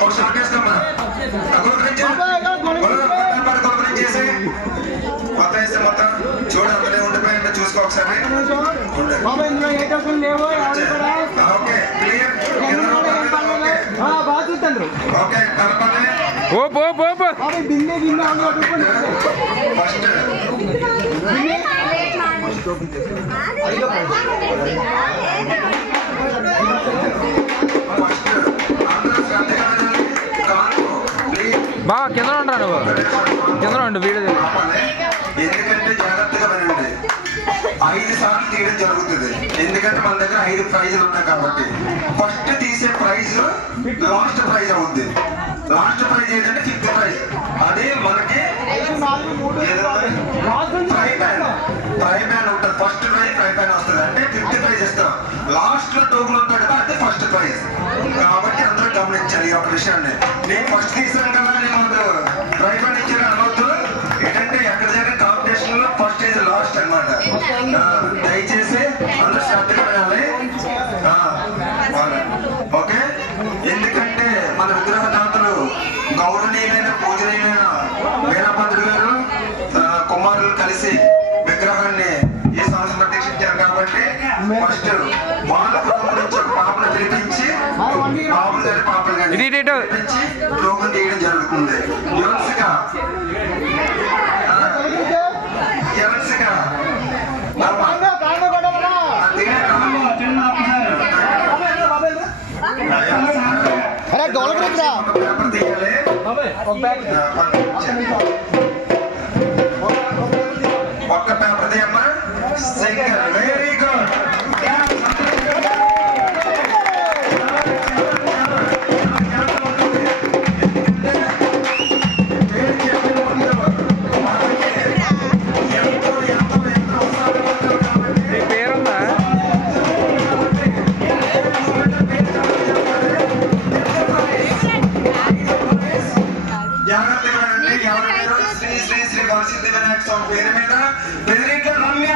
ఒకసారి ఆటేస్తామా చేసి మొత్తం వేస్తే చూసుకో ఒకసారి ఓకే ఓ పో పో పో అరే ఫస్ట్ బిన్నే నువ్వు కింద ఉండు వీడియో ఎందుకంటే జాగ్రత్తగా వినండి. ఐదు సార్లు తీయడం జరుగుతుంది. ఎందుకంటే మన దగ్గర ఐదు ప్రైజులు ఉన్నాయి కాబట్టి. ఫస్ట్ తీసే ప్రైజ్ లాస్ట్ ప్రైజ్ అవుద్ది. లాస్ట్ ప్రైజ్ ఏంటంటే ఫిఫ్త్ ప్రైజ్. అదే మనకి ఐదు ఫ్రై ప్యాన్. ఫ్రై ప్యాన్ ఉంటుంది. ఫస్ట్ ప్రైజ్ ఫ్రై ప్యాన్ వస్తుంది. అంటే ఫిఫ్త్ ప్రైజ్ ఇస్తాం. లాస్ట్లో టోకులు ఉంటాడు కదా అదే ఫస్ట్ ప్రైజ్. కాబట్టి అందరూ గమనించాలి ఈ ఒక విషయాన్ని. నేను ఫస్ట్ తీసాను ఓకే ఎందుకంటే మన విగ్రహదాతలు గౌరవనీయులైన పూజనీయులైన వీరభద్రుడు గారు కుమారులు కలిసి విగ్రహాన్ని ఈ సంవత్సరం ప్రతిష్ఠించారు కాబట్టి ఫస్ట్ వాళ్ళ కుటుంబం నుంచి పాపను పిలిపించి పాపలు గారి పాపలు గారి ఒక్క పేపర్ అమ్మా సింగర్ వినండి. ఎవరి? శ్రీ శ్రీ శ్రీ వరసిద్ధి వినాయక స్వామి పేరు మీద బెదిరింట్ల రమ్య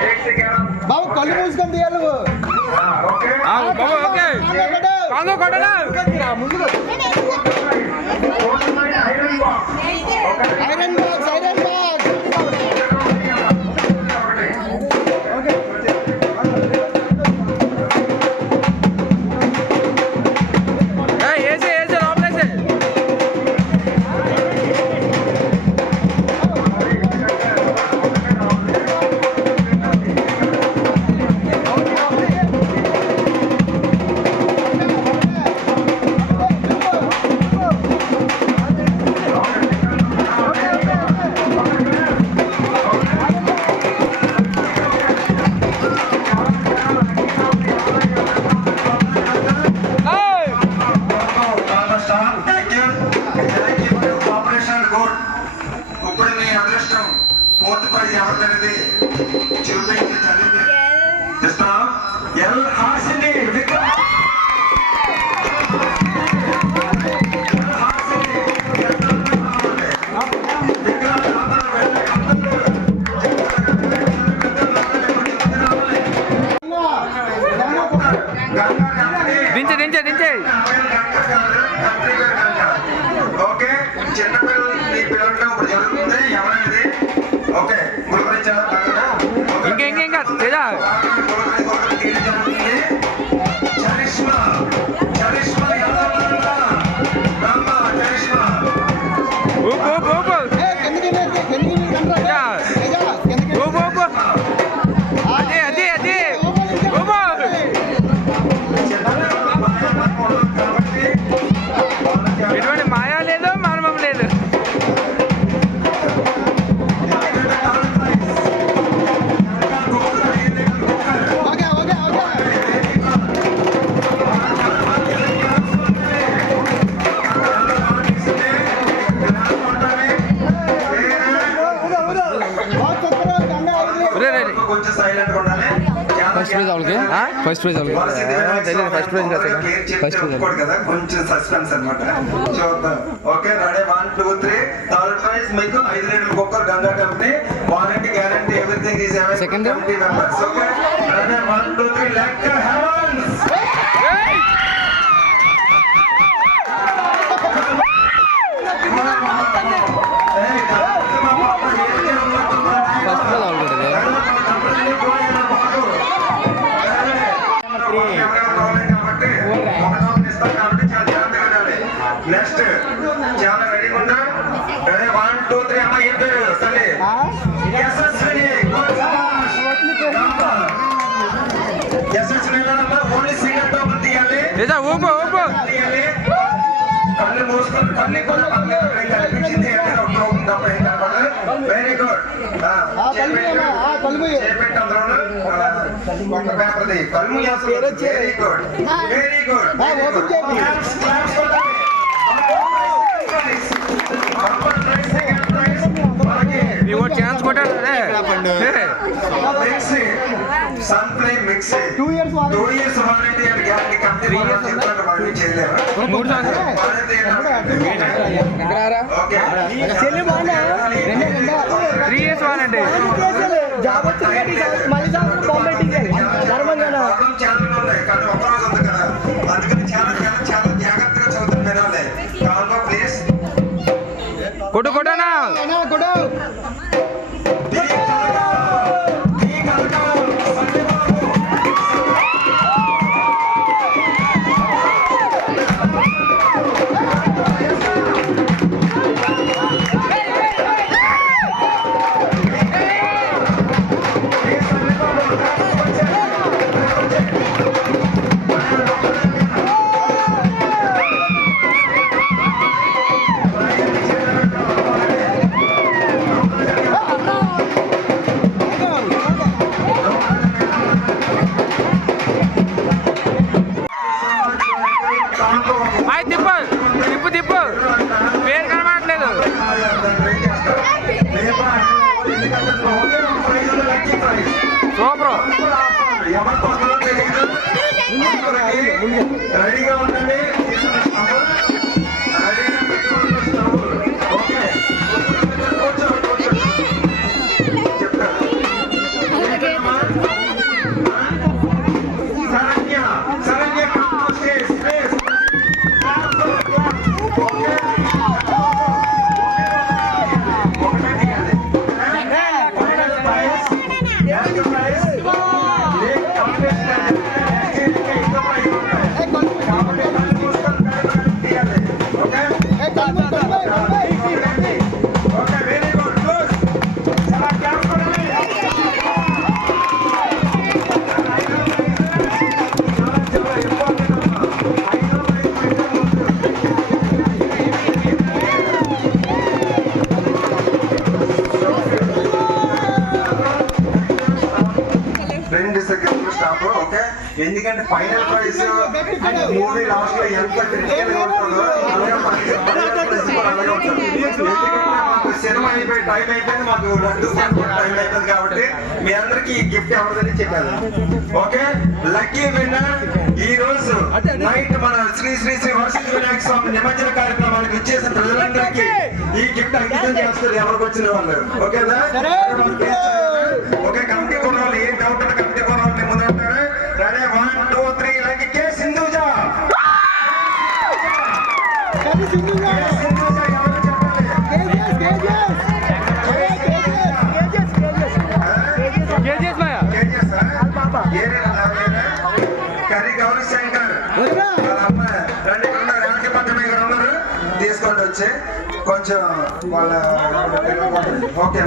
Next again. బాబు కళ్ళు మూసుకొని తీయాలి నువ్వు. బాబు ఓకే. కాంగో ఫస్ట్ ప్రైజ్ తెలియదు ఫస్ట్ ప్రైజ్ కదా ఫస్ట్ ప్రైజ్ ఒప్పుకోడు కదా కొంచెం సస్పెన్స్ అన్నమాట. చూద్దాం. Okay ready? One two three third prize మీకు ఐదు litre cooker Ganga company warranty guarantee everything is Second? Company members okay ready one two three లెక్క హెవెన్స్ ఊపు ఊపు తీయాలి కళ్ళు మూసుకొని కళ్ళు కూడా పర్లేదు కనిపించింది ఎక్కడ ఒక తప్ప ఏం కనపడదు వెరీ గుడ్ ఆ కలుపు అమ్మా, ఆ కలుపు చేపెట్టి అందులోను ఒక పేపర్ ది కళ్ళు వెరీ గుడ్ వెరీ గుడ్ ఆ, ఓపెన్ చేయండి. క్లాప్స్ క్లాప్స్ కొట్టండి బంపర్ ప్రైజ్ సెకండ్ ప్రైజ్ మనకి మీ ఓటు ఛాన్స్ కొట్టాడు అదే mixie sun fly mixie two years warranty. Two years warranty and guarantee company వాళ్ళు చెప్తారు వాళ్ళు చేయలేరు మూడు సంవత్సరాలు వారంటీ ఓకే చెల్లి బాగున్నా రెండే రెండా త్రీ ఇయర్స్ వానండి జాబ్ వచ్చింది మళ్ళీ సంవత్సరం బాంబే టీకాలి ధర్మంగా సూపర్. రెడీగా ఉండండి. ఎందుకంటే ఫైనల్ ప్రైస్ మూవీ లాస్ట్లో ఎంత క్రిటికల్గా ఉంటుందో సినిమా అయిపోయి టైం అయిపోయింది మాకు లడ్డు టైం అయిపోయింది కాబట్టి మీ అందరికి ఈ గిఫ్ట్ ఎవరిదని చెప్పాను ఓకే లక్కీ విన్నర్ ఈ రోజు నైట్ మన శ్రీ శ్రీ శ్రీ వరసిద్ధి వినాయక స్వామి నిమజ్జన కార్యక్రమానికి వచ్చేసిన ప్రజలందరికీ ఈ గిఫ్ట్ అంకితం చేస్తారు ఎవరికి వచ్చిన వాళ్ళు. ఓకేనా ఇక్కడ ఉన్నారు తీసుకొని వచ్చి కొంచెం వాళ్ళ ఓకే